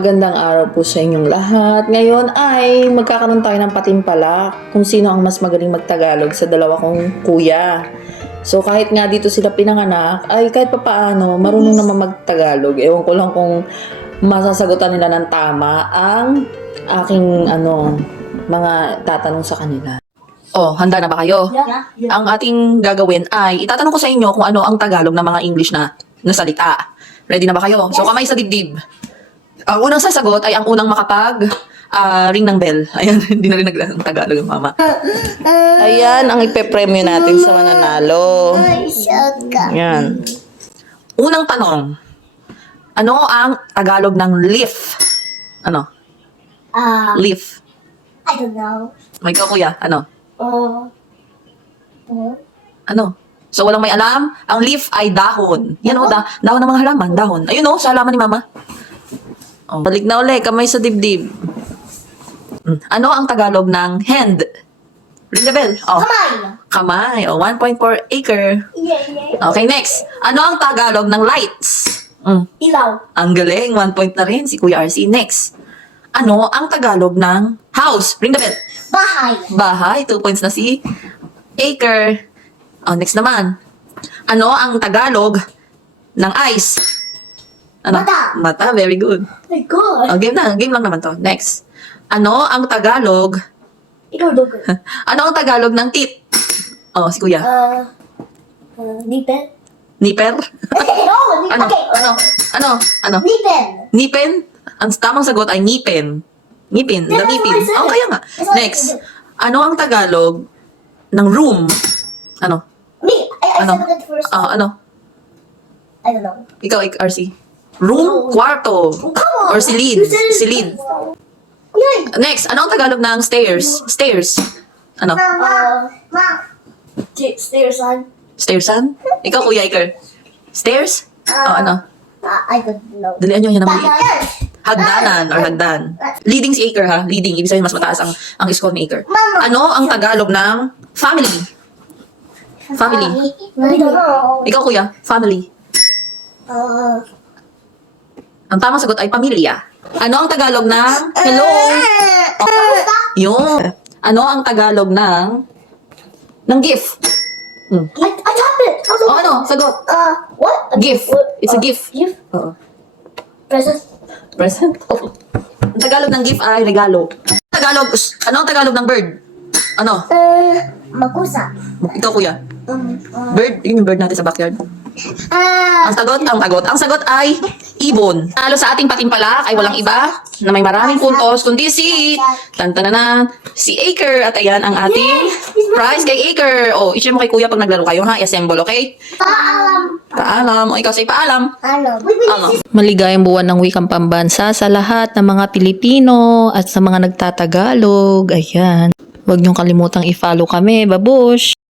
Magandang araw po sa inyong lahat. Ngayon ay magkakaroon tayo ng patimpalak kung sino ang mas magaling magtagalog sa dalawa kong kuya. So kahit nga dito sila pinanganak, ay kahit papaano marunong naman magtagalog. Ewan ko lang kung masasagutan nila ng tama ang aking mga tatanong sa kanila. Oh, handa na ba kayo? Yeah. Ang ating gagawin ay itatanong ko sa inyo kung ano ang Tagalog ng mga English na salita. Ready na ba kayo? So kamay sa dibdib. Ang unang sasagot ay ang unang makapag ring ng bell. Ayan, hindi na rin nag-Tagalog yung mama. Ayan, ang ipe-premyo natin sa mananalo. Ayan. Unang tanong. Ano ang Tagalog ng leaf? Ano? Leaf. I don't know. May ikaw, kuya. Ano? Oh. Ano? So, walang may alam. Ang leaf ay dahon. Yan o, dahon ng mga halaman. Dahon. Ayun o, sa halaman ni mama. Oh, balik na uli. Kamay sa dibdib. Ano ang Tagalog ng hand? Ring the bell. Oh. Kamay. Kamay. Oh, 1 point per acre. Yeah. Okay, next. Ano ang Tagalog ng lights? Ilaw. Ang galing. 1 point na rin si Kuya RC. Next. Ano ang Tagalog ng house? Ring the bell. Bahay. Bahay. 2 points na si acre. Oh, next naman. Ano ang Tagalog ng ice? Ano? Mata. Mata. Very good. My God. Oh, game na. Game lang naman to. Next. Ano ang Tagalog? Ikaw doon. Ano ang Tagalog ng teeth? Oh, si Kuya. Nipen. Niper? No, Ano? okay. Ano? Nipen. Nipin? Ang tamang sagot ay ngipin. Ngipin. The ngipin. Oh, kaya nga. Next. Ano ang Tagalog ng room? Ano? Me. I Ano? said it first. Ano? I don't know. Ikaw, RC. Room? Kwarto. Come on. Or silid. You said it Silid. first. Yeah. Next. Ano ang Tagalog ng stairs? Stairs. Ano? Ma. Stairs on. Stairsan? Ikaw, Kuya Iker. Stairs? Ano? I don't know. Dalian nyo yan ang mali. Bayan. Hagdanan or hagdan. Leading si Iker, ha? Leading. Ibig sabihin mas mataas ang score ni Iker. Mama. Ano ang Tagalog ng family? Family. I don't know. Ikaw, Kuya. Family. Ang tamang sagot ay pamilya. Ano ang Tagalog ng hello? Kamusta? Yun. Ano ang Tagalog ng gift? I dropped it. O ano? Sagot. What? Gift. It's a gift. Gift? Oo. Present? Present? Ang Tagalog ng gift ay regalo. Ano ang Tagalog ng bird? Ano? Makusa. Ikaw, Kuya. Bird? Yun yung bird natin sa backyard. Ang sagot ay ibon. Talo sa ating patimpalak ay walang iba na may maraming puntos kundi si Aker. At ayan ang ating prize kay Aker. O, i-share mo kay Kuya pag naglaro kayo, ha? I-assemble, okay? Paalam. O, ikaw say paalam. Ano? Maligayang buwan ng wikang pambansa sa lahat ng mga Pilipino at sa mga nagtatagalog. Ayan. Huwag niyong kalimutang i-follow kami. Babush!